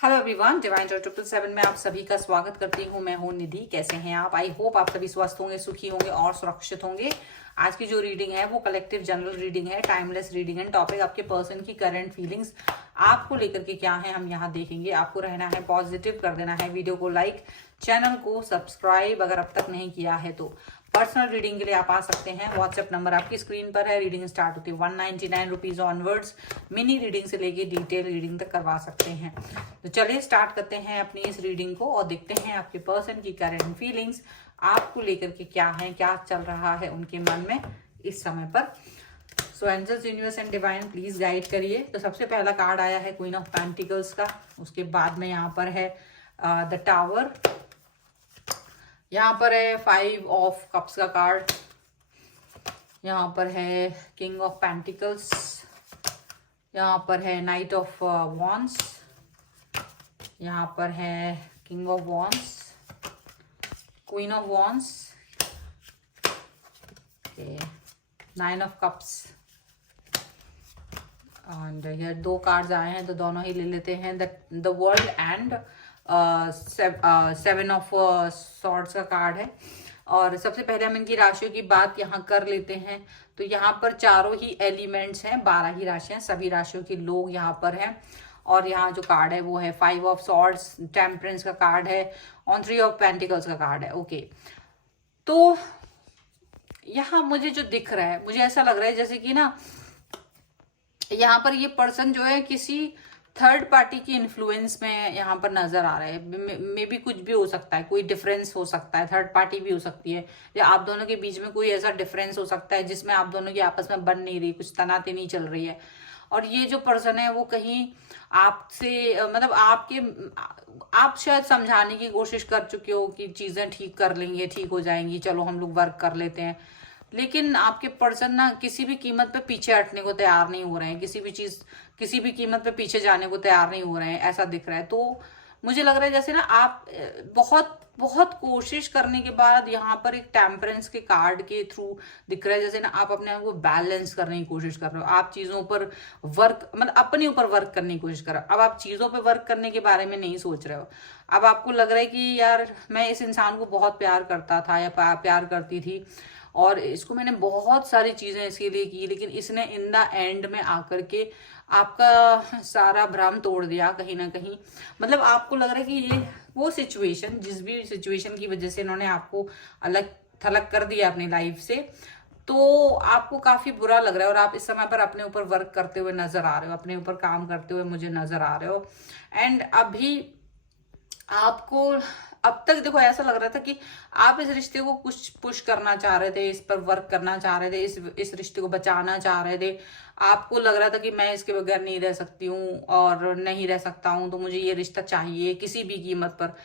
Hello everyone, divine Joy 777 में आप सभी का स्वागत करती हूँ। मैं हूँ निधि। कैसे हैं आप? आई होप आप सभी स्वस्थ होंगे, सुखी होंगे और सुरक्षित होंगे। आज की जो रीडिंग है वो कलेक्टिव जनरल रीडिंग है, टाइमलेस रीडिंग है। टॉपिक आपके पर्सन की करंट फीलिंग्स आपको लेकर के क्या है हम यहाँ देखेंगे। आपको रहना है पॉजिटिव, कर देना है वीडियो को लाइक, चैनल को सब्सक्राइब अगर अब तक नहीं किया है तो। पर्सनल रीडिंग के लिए आप आ सकते हैं। व्हाट्सएप नंबर आपकी स्क्रीन पर है। रीडिंग स्टार्ट होती है 199 रुपीज ऑनवर्ड्स। मिनी रीडिंग से लेके डिटेल रीडिंग तक करवा सकते हैं। तो चलिए स्टार्ट करते हैं अपनी इस रीडिंग को और देखते हैं आपके पर्सन की करंट फीलिंग्स आपको लेकर के क्या है, क्या चल रहा है उनके मन में इस समय पर। So angels, universe and divine please guide करिए। तो सबसे पहला कार्ड आया है क्वीन ऑफ पेंटिकल्स का। उसके बाद में यहाँ पर है द टावर। यहाँ पर है 5 ऑफ कप्स का कार्ड। यहाँ पर है किंग ऑफ पेंटिकल्स। यहाँ पर है नाइट ऑफ वॉन्ड्स। यहाँ पर है king of wands, queen of wands, 9 of cups. And ये 2 कार्ड्स आए हैं तो दोनों ही ले लेते हैं। The world and 7 of swords का कार्ड है। और सबसे पहले हम इनकी राशियों की बात यहाँ कर लेते हैं। तो यहाँ पर चारों ही एलिमेंट्स हैं, 12 ही राशियां, सभी राशियों के लोग यहाँ पर हैं। और यहाँ जो कार्ड है वो है 5 ऑफ सॉर्ड्स, टेम्परेंस का कार्ड है, ऑन 3 ऑफ पेंटिकल्स का कार्ड है। ओके, तो यहाँ मुझे जो दिख रहा है, मुझे ऐसा लग रहा है जैसे कि ना यहाँ पर ये पर्सन जो है किसी थर्ड पार्टी की इन्फ्लुएंस में यहाँ पर नजर आ रहा है। मे बी कुछ भी हो सकता है, कोई डिफरेंस हो सकता है, थर्ड पार्टी भी हो सकती है, या आप दोनों के बीच में कोई ऐसा डिफरेंस हो सकता है जिसमें आप दोनों की आपस में बन नहीं रही, कुछ तनाते नहीं चल रही है। और ये जो पर्सन है वो कहीं आपसे मतलब आप शायद समझाने की कोशिश कर चुके हो कि चीजें ठीक कर लेंगे, ठीक हो जाएंगी, चलो हम लोग वर्क कर लेते हैं। लेकिन आपके पर्सन ना किसी भी कीमत पे पीछे हटने को तैयार नहीं हो रहे हैं, किसी भी कीमत पे पीछे जाने को तैयार नहीं हो रहे हैं, ऐसा दिख रहा है। तो मुझे लग रहा है जैसे ना आप बहुत बहुत कोशिश करने के बाद यहाँ पर एक टेम्परेंस के कार्ड के थ्रू दिख रहा है जैसे ना आप अपने आप को बैलेंस करने की कोशिश कर रहे हो। आप चीजों पर वर्क मतलब अपने ऊपर वर्क करने की कोशिश कर रहे हो। अब आप चीजों पे वर्क करने के बारे में नहीं सोच रहे हो। अब आपको लग रहा है कि यार मैं इस इंसान को बहुत प्यार करता था या प्यार करती थी और इसको मैंने बहुत सारी चीजें इसके लिए की, लेकिन इसने इन द एंड में आकर के आपका सारा भ्रम तोड़ दिया कहीं ना कहीं। मतलब आपको लग रहा है कि ये वो सिचुएशन, जिस भी सिचुएशन की वजह से इन्होंने आपको अलग थलग कर दिया अपनी लाइफ से, तो आपको काफी बुरा लग रहा है और आप इस समय पर अपने ऊपर वर्क करते हुए नजर आ रहे हो, अपने ऊपर काम करते हुए मुझे नजर आ रहे हो। एंड अभी आपको अब तक देखो ऐसा लग रहा था कि आप इस रिश्ते को कुछ पुश करना चाह रहे थे, इस पर वर्क करना चाह रहे थे, इस रिश्ते को बचाना चाह रहे थे। आपको लग रहा था कि मैं इसके बगैर नहीं रह सकती हूँ और नहीं रह सकता हूँ, तो मुझे ये रिश्ता चाहिए किसी भी कीमत पर।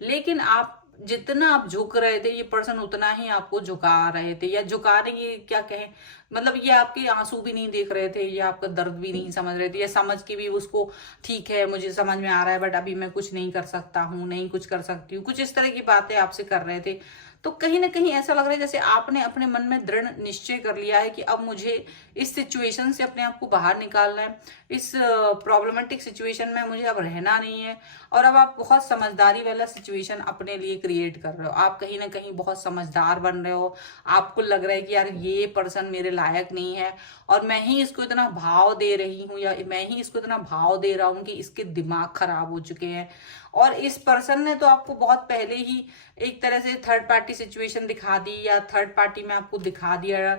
लेकिन आप जितना आप झुक रहे थे ये पर्सन उतना ही आपको झुका रहे थे, या झुकाने की क्या कहें, मतलब ये आपके आंसू भी नहीं देख रहे थे, ये आपका दर्द भी नहीं समझ रहे थे, या समझ के भी उसको ठीक है मुझे समझ में आ रहा है बट अभी मैं कुछ नहीं कर सकता हूँ, नहीं कुछ कर सकती हूँ, कुछ इस तरह की बातें आपसे कर रहे थे। तो कहीं ना कहीं ऐसा लग रहा है जैसे आपने अपने मन में दृढ़ निश्चय कर लिया है कि अब मुझे इस सिचुएशन से अपने आप को बाहर निकालना है, इस प्रॉब्लमेटिक सिचुएशन में मुझे अब रहना नहीं है। और अब आप बहुत समझदारी वाला सिचुएशन अपने लिए क्रिएट कर रहे हो। आप कहीं ना कहीं बहुत समझदार बन रहे हो। आपको लग रहा है कि यार ये पर्सन मेरे लायक नहीं है और मैं ही इसको इतना भाव दे रही हूँ, या मैं ही इसको इतना भाव दे रहा हूँ कि इसके दिमाग खराब हो चुके हैं। और इस पर्सन ने तो आपको बहुत पहले ही एक तरह से थर्ड पार्टी सिचुएशन दिखा दी, या थर्ड पार्टी में आपको दिखा दिया,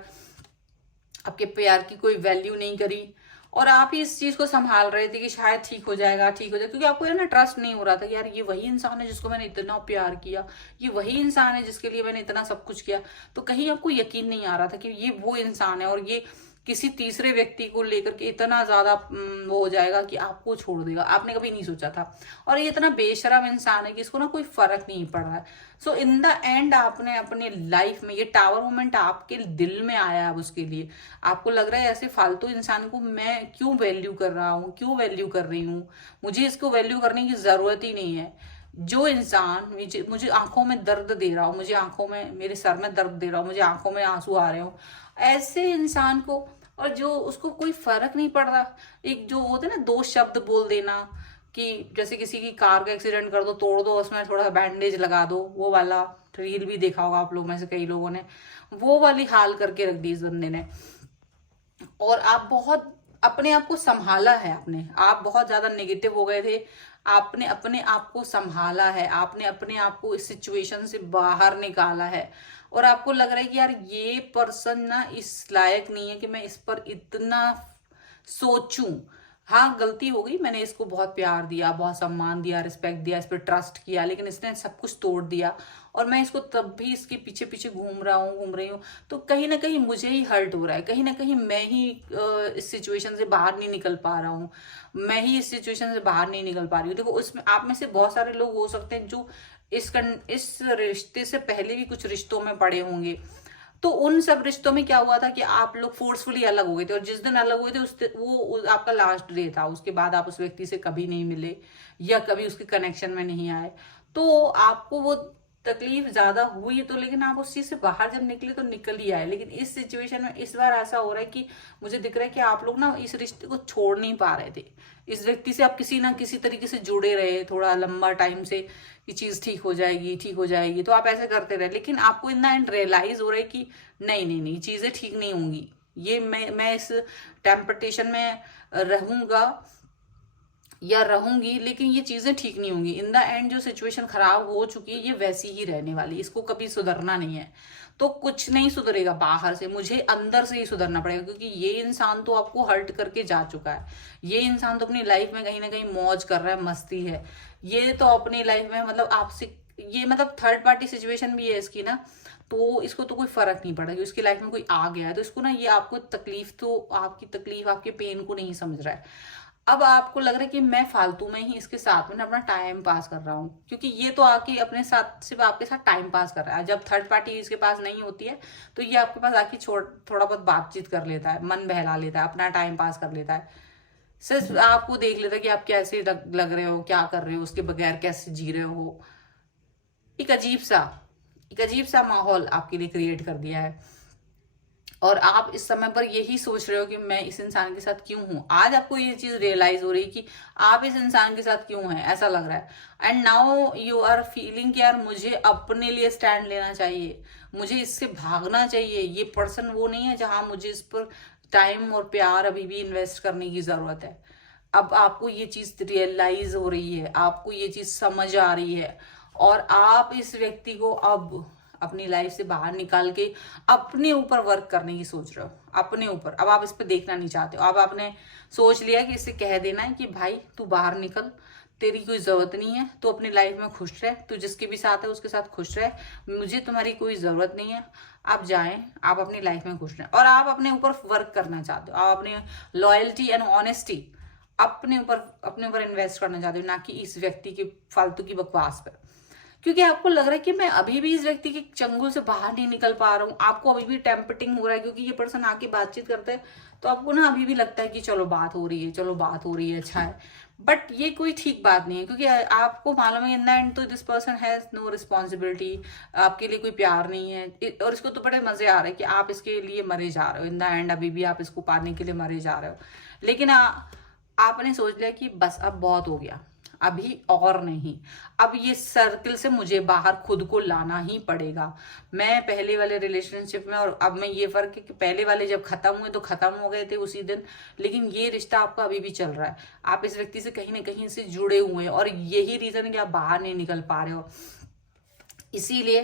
आपके प्यार की कोई वैल्यू नहीं करी। और आप ही इस चीज को संभाल रहे थे कि शायद ठीक हो जाएगा, ठीक हो जाएगा, क्योंकि आपको ना ट्रस्ट नहीं हो रहा था कि यार ये वही इंसान है जिसको मैंने इतना प्यार किया, ये वही इंसान है जिसके लिए मैंने इतना सब कुछ किया। तो कहीं आपको यकीन नहीं आ रहा था कि ये वो इंसान है और ये किसी तीसरे व्यक्ति को लेकर के इतना ज्यादा वो हो जाएगा कि आपको छोड़ देगा। आपने कभी नहीं सोचा था। और ये इतना बेशरम इंसान है कि इसको ना कोई फर्क नहीं पड़ रहा है। सो इन द एंड आपने अपने लाइफ में ये टावर मोमेंट आपके दिल में आया। अब उसके लिए आपको लग रहा है ऐसे फालतू इंसान को मैं क्यों वैल्यू कर रहा हूँ, क्यों वैल्यू कर रही हूँ, मुझे इसको वैल्यू करने की जरूरत ही नहीं है। जो इंसान मुझे आंखों में दर्द दे रहा हो, मुझे आंखों में, मेरे सर में दर्द दे रहा हो, मुझे आंखों में आंसू आ रहे हो, ऐसे इंसान को, और जो उसको कोई फर्क नहीं पड़ रहा, एक जो होते ना दो शब्द बोल देना कि जैसे किसी की कार का एक्सीडेंट कर दो, तोड़ दो, उसमें थोड़ा बैंडेज लगा दो, वो वाला रील भी देखा होगा आप लोग में से कई लोगों ने, वो वाली हाल करके रख दी इस बंदे ने। और आप बहुत अपने आप को संभाला है, आपने, आप बहुत ज्यादा नेगेटिव हो गए थे, आपने अपने आप को संभाला है, आपने अपने आप को इस सिचुएशन से बाहर निकाला है, और आपको लग रहा है कि यार ये पर्सन ना इस लायक नहीं है कि मैं इस पर इतना सोचूं। हाँ, गलती हो गई, मैंने इसको बहुत प्यार दिया, बहुत सम्मान दिया, रिस्पेक्ट दिया, इस पर ट्रस्ट किया, लेकिन इसने सब कुछ तोड़ दिया, और मैं इसको तब भी इसके पीछे पीछे घूम रही हूँ, तो कहीं ना कहीं मुझे ही हर्ट हो रहा है, कहीं ना कहीं मैं ही इस सिचुएशन से बाहर नहीं निकल पा रहा हूँ, मैं ही इस सिचुएशन से बाहर नहीं निकल पा रही हूँ। देखो, उसमें आप में से बहुत सारे लोग हो सकते हैं जो इस रिश्ते से पहले भी कुछ रिश्तों में पड़े होंगे, तो उन सब रिश्तों में क्या हुआ था कि आप लोग फोर्सफुली अलग हो गए थे, और जिस दिन अलग हुए थे वो आपका लास्ट डे था, उसके बाद आप उस व्यक्ति से कभी नहीं मिले या कभी उसके कनेक्शन में नहीं आए, तो आपको वो तकलीफ ज्यादा हुई, तो लेकिन आप उस चीज से बाहर जब निकले तो निकल ही आए। लेकिन इस सिचुएशन में इस बार ऐसा हो रहा है कि मुझे दिख रहा है कि आप लोग ना इस रिश्ते को छोड़ नहीं पा रहे थे, इस व्यक्ति से आप किसी ना किसी तरीके से जुड़े रहे थोड़ा लंबा टाइम से कि चीज ठीक हो जाएगी, ठीक हो जाएगी, तो आप ऐसे करते रहे, लेकिन आपको इन द एंड रियलाइज हो रहा है कि नहीं नहीं नहीं, चीजें ठीक नहीं होंगी, ये मैं इस टेम्पटेशन में रहूंगा या रहूंगी, लेकिन ये चीजें ठीक नहीं होंगी, इन द एंड जो सिचुएशन खराब हो चुकी है ये वैसी ही रहने वाली, इसको कभी सुधरना नहीं है। तो कुछ नहीं सुधरेगा बाहर से, मुझे अंदर से ही सुधरना पड़ेगा, क्योंकि ये इंसान तो आपको हर्ट करके जा चुका है, ये इंसान तो अपनी लाइफ में कहीं ना कहीं मौज कर रहा है, मस्ती है, ये तो अपनी लाइफ में मतलब आपसे ये मतलब थर्ड पार्टी सिचुएशन भी है इसकी ना, तो इसको तो कोई फर्क नहीं पड़ा कि उसकी लाइफ में कोई आ गया है, तो इसको ना ये आपको तकलीफ, तो आपकी तकलीफ आपके पेन को नहीं समझ रहा है। अब आपको लग रहा है कि मैं फालतू में ही इसके साथ में ना अपना टाइम पास कर रहा हूँ, क्योंकि ये तो आके अपने साथ सिर्फ आपके साथ टाइम पास कर रहा है, जब थर्ड पार्टी इसके पास नहीं होती है तो ये आपके पास आके थोड़ा बहुत बातचीत कर लेता है, मन बहला लेता है, अपना टाइम पास कर लेता है, सिर्फ आपको देख लेता है कि आप कैसे लग रहे हो, क्या कर रहे हो, उसके बगैर कैसे जी रहे हो। एक अजीब सा एक अजीब सा माहौल आपके लिए क्रिएट कर दिया है, और आप इस समय पर यही सोच रहे हो कि मैं इस इंसान के साथ क्यों हूं। आज आपको ये चीज रियलाइज हो रही है कि आप इस इंसान के साथ क्यों हैं, ऐसा लग रहा है, and now you are feeling कि यार मुझे अपने लिए स्टैंड लेना चाहिए, मुझे इससे भागना चाहिए, ये पर्सन वो नहीं है जहां मुझे इस पर टाइम और प्यार अभी भी इन्वेस्ट करने की जरूरत है। अब आपको ये चीज रियलाइज हो रही है, आपको ये चीज समझ आ रही है, और आप इस व्यक्ति को अब अपनी लाइफ से बाहर निकाल के अपने ऊपर वर्क करने की सोच रहे हो, अपने ऊपर। अब आप इस पे देखना नहीं चाहते हो, अब आपने सोच लिया कि इसे कह देना है कि भाई तू बाहर निकल, तेरी कोई जरूरत नहीं है, तू अपनी लाइफ में खुश रह, तू जिसके भी साथ है उसके साथ खुश रह, मुझे तुम्हारी कोई जरूरत नहीं है, आप जाएं, आप अपनी लाइफ में खुश रहें। और आप अपने ऊपर वर्क करना चाहते हो, आप अपनी लॉयल्टी एंड ऑनेस्टी अपने ऊपर इन्वेस्ट करना चाहते हो, ना कि इस व्यक्ति की फालतू की बकवास पर, क्योंकि आपको लग रहा है कि मैं अभी भी इस व्यक्ति के चंगुल से बाहर नहीं निकल पा रहा हूँ, आपको अभी भी टेम्पटिंग हो रहा है, क्योंकि ये पर्सन आके बातचीत करता है तो आपको ना अभी भी लगता है कि चलो बात हो रही है, चलो बात हो रही है, अच्छा है, बट ये कोई ठीक बात नहीं है, क्योंकि आपको मालूम है इन द एंड तो this person has no responsibility, आपके लिए कोई प्यार नहीं है, और इसको तो बड़े मजे आ रहे हैं कि आप इसके लिए मरे जा रहे हो, इन द एंड अभी भी आप इसको पाने के लिए मरे जा रहे हो, लेकिन आपने सोच लिया कि बस अब बहुत हो गया, अभी और नहीं, अब ये सर्किल से मुझे बाहर खुद को लाना ही पड़ेगा। मैं पहले वाले रिलेशनशिप में, और अब में ये फर्क है कि पहले वाले जब खत्म हुए तो खत्म हो गए थे उसी दिन, लेकिन ये रिश्ता आपका अभी भी चल रहा है, आप इस व्यक्ति से कहीं ना कहीं से जुड़े हुए हैं, और यही रीजन है कि आप बाहर नहीं निकल पा रहे हो। इसीलिए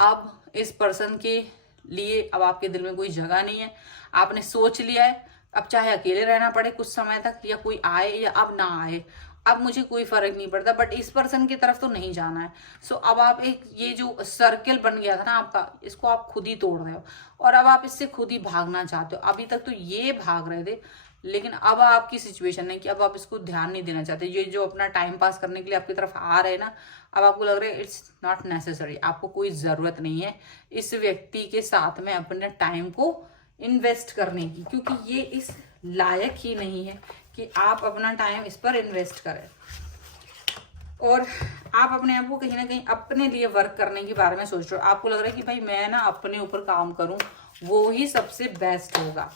अब इस पर्सन के लिए अब आपके दिल में कोई जगह नहीं है, आपने सोच लिया है, अब चाहे अकेले रहना पड़े कुछ समय तक, या कोई आए या अब ना आए, अब मुझे कोई फर्क नहीं पड़ता, बट इस पर्सन की तरफ तो नहीं जाना है। सो अब आप एक ये जो सर्कल बन गया था ना आपका, इसको आप खुद ही तोड़ रहे हो, और अब आप इससे खुद ही भागना चाहते हो। अभी तक तो ये भाग रहे थे, लेकिन अब आपकी सिचुएशन है कि अब आप इसको ध्यान नहीं देना चाहते, ये जो अपना टाइम पास करने के लिए आपकी तरफ आ रहे हैं ना, अब आपको लग रहा है इट्स नॉट नेसेसरी, आपको कोई जरूरत नहीं है इस व्यक्ति के साथ में अपने टाइम को इन्वेस्ट करने की, क्योंकि ये इस लायक ही नहीं है कि आप अपना टाइम इस पर इन्वेस्ट करें, और आप अपने आप को कहीं ना कहीं अपने लिए वर्क करने के बारे में सोच रहे हो। आपको लग रहा है कि भाई मैं ना अपने ऊपर काम करूं, वो ही सबसे बेस्ट होगा,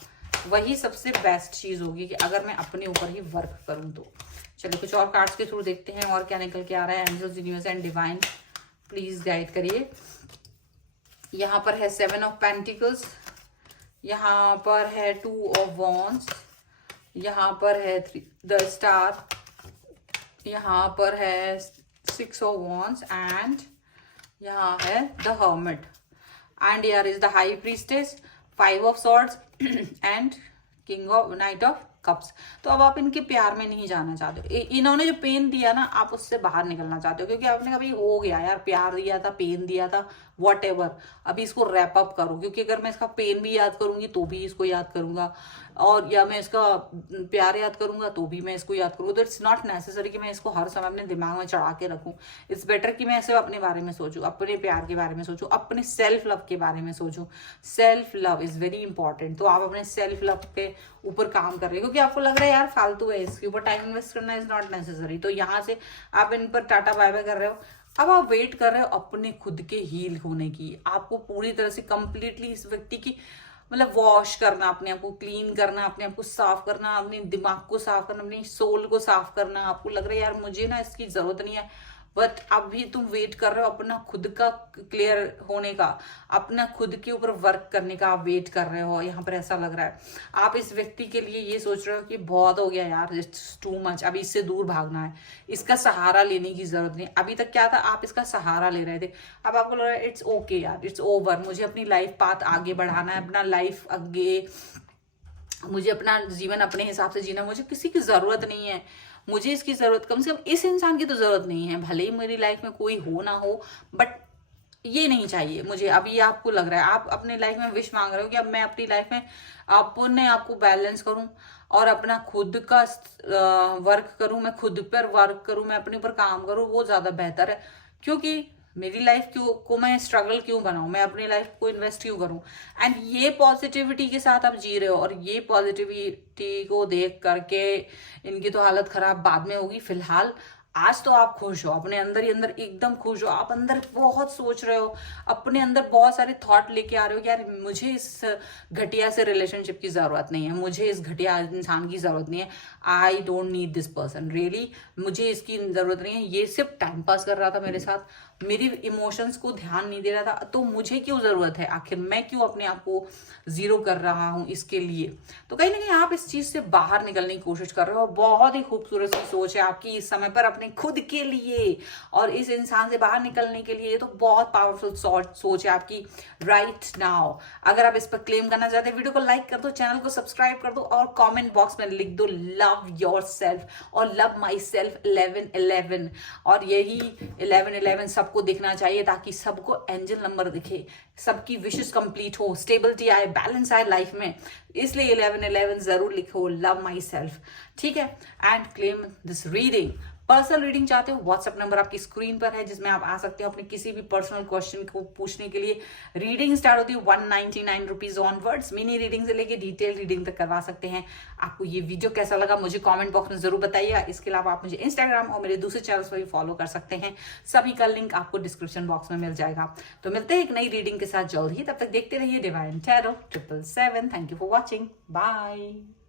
वही सबसे बेस्ट चीज होगी कि अगर मैं अपने ऊपर ही वर्क करूं तो। चलिए कुछ और कार्ड्स के थ्रू देखते हैं और क्या निकल के आ रहा है। Angels, universe and divine please guide करिए। यहाँ पर है 7 ऑफ पेंटिकल्स, यहाँ पर है 2 ऑफ वॉन्ड्स, यहाँ पर है द स्टार, यहाँ पर है 6 ऑफ वॉन्ड्स एंड यहाँ है the hermit and here is the high priestess, 5 of swords and king of night of cups. तो अब आप इनके प्यार में नहीं जाना चाहते हो, इन्होंने जो पेन दिया ना आप उससे बाहर निकलना चाहते हो, क्योंकि आपने कभी हो गया यार, प्यार दिया था, पेन दिया था, वॉट एवर, अभी इसको रैप अप करो। क्योंकि अगर मैं इसका पेन भी याद करूंगी तो भी इसको याद करूंगा, और या मैं इसका प्यार याद करूंगा तो भी मैं इसको याद करूंगा। तो इट्स नॉट नेसेसरी कि मैं इसको हर समय अपने दिमाग में चढ़ा के रखूं। इट्स बेटर कि मैं ऐसे अपने बारे में सोचूं, अपने प्यार के बारे में सोचूं, अपने सेल्फ लव के बारे में सोचूं। Self love is very important. तो आप अपने सेल्फ लव के ऊपर काम कर रहे हो, क्योंकि आपको लग रहा है यार फालतू है, इसके ऊपर टाइम इन्वेस्ट करना इज नॉट नेसेसरी। तो यहाँ से आप इन पर टाटा बाय बाय कर रहे हो। अब आप वेट कर रहे हो अपने खुद के हील होने की। आपको पूरी तरह से कंप्लीटली इस व्यक्ति की मतलब वॉश करना, अपने आप को क्लीन करना, अपने आप को साफ करना, अपने दिमाग को साफ करना, अपनी सोल को साफ करना। आपको लग रहा है यार मुझे ना इसकी जरूरत नहीं है, बट अभी तुम वेट कर रहे हो अपना खुद का क्लियर होने का, अपना खुद के ऊपर वर्क करने का आप वेट कर रहे हो। यहाँ पर ऐसा लग रहा है आप इस व्यक्ति के लिए ये सोच रहे हो कि बहुत हो गया यार, इट्स टू मच, अभी इससे दूर भागना है, इसका सहारा लेने की जरूरत नहीं। अभी तक क्या था, आप इसका सहारा ले रहे थे, अब आपको लग रहा है इट्स ओके यार, इट्स ओवर, मुझे अपनी लाइफ पाथ आगे बढ़ाना है, अपना लाइफ आगे, मुझे अपना जीवन अपने हिसाब से जीना, मुझे किसी की जरूरत नहीं है, मुझे इसकी जरूरत, कम से कम इस इंसान की तो जरूरत नहीं है। भले ही मेरी लाइफ में कोई हो ना हो, बट ये नहीं चाहिए मुझे। अभी आपको लग रहा है आप अपने लाइफ में विश मांग रहे हो कि अब मैं अपनी लाइफ में अपने आप को बैलेंस करूं और अपना खुद का वर्क करूं, मैं खुद पर वर्क करूं, मैं अपने ऊपर काम करूं, वो ज्यादा बेहतर है। क्योंकि मेरी लाइफ को मैं स्ट्रगल क्यों बनाऊं, मैं अपनी लाइफ को इन्वेस्ट क्यों करूं। एंड ये पॉजिटिविटी के साथ आप जी रहे हो, और ये पॉजिटिविटी को देख करके इनकी तो हालत खराब बाद में होगी। फिलहाल आज तो आप खुश हो, अपने अंदर ही अंदर एकदम खुश हो, आप अंदर बहुत सोच रहे हो, अपने अंदर बहुत सारे थॉट लेके आ रहे हो कि यार मुझे इस घटिया से रिलेशनशिप की जरूरत नहीं है, मुझे इस घटिया इंसान की जरूरत नहीं है, I don't need this person, really मुझे इसकी जरूरत नहीं है, ये सिर्फ टाइम पास कर रहा था मेरे साथ, मेरी इमोशंस को ध्यान नहीं दे रहा था, तो मुझे क्यों जरूरत है, आखिर मैं क्यों अपने आप को जीरो कर रहा हूं इसके लिए। तो कहीं ना कहीं आप इस चीज से बाहर निकलने की कोशिश कर रहे हो। बहुत ही खूबसूरत सी सोच है आपकी इस समय पर अपने खुद के लिए और इस इंसान से बाहर निकलने के लिए। तो बहुत पावरफुल सोच है आपकी राइट नाउ। अगर आप इस पर क्लेम करना चाहते हैं, वीडियो को लाइक कर दो, चैनल को सब्सक्राइब कर दो और कमेंट बॉक्स में लिख दो लव योर सेल्फ और लव माई सेल्फ 1111। और यही 1111 सबको दिखना चाहिए, ताकि सबको एंजल नंबर दिखे, सबकी विशेस कंप्लीट हो, स्टेबिलिटी आए, बैलेंस आए लाइफ में। इसलिए 1111 जरूर लिखो, लव माई सेल्फ, ठीक है। And claim this reading. Personal reading चाहते हो, व्हाट्सएप नंबर आपकी स्क्रीन पर है, जिसमें आप आ सकते हो अपने किसी भी पर्सनल क्वेश्चन को पूछने के लिए। रीडिंग स्टार्ट होती है 199 रुपीज ऑनवर्ड्स। मिनी रीडिंग से लेके डिटेल रीडिंग तक करवा सकते हैं। आपको ये वीडियो कैसा लगा मुझे कमेंट बॉक्स में जरूर बताइएगा। इसके अलावा आप मुझे इंस्टाग्राम और मेरे दूसरे चैनल्स पर भी फॉलो कर सकते हैं, सभी का लिंक आपको डिस्क्रिप्शन बॉक्स में मिल जाएगा। तो मिलते हैं एक नई रीडिंग के साथ जल्द ही, तब तक देखते रहिए divine tarot 777। Thank you for watching, bye.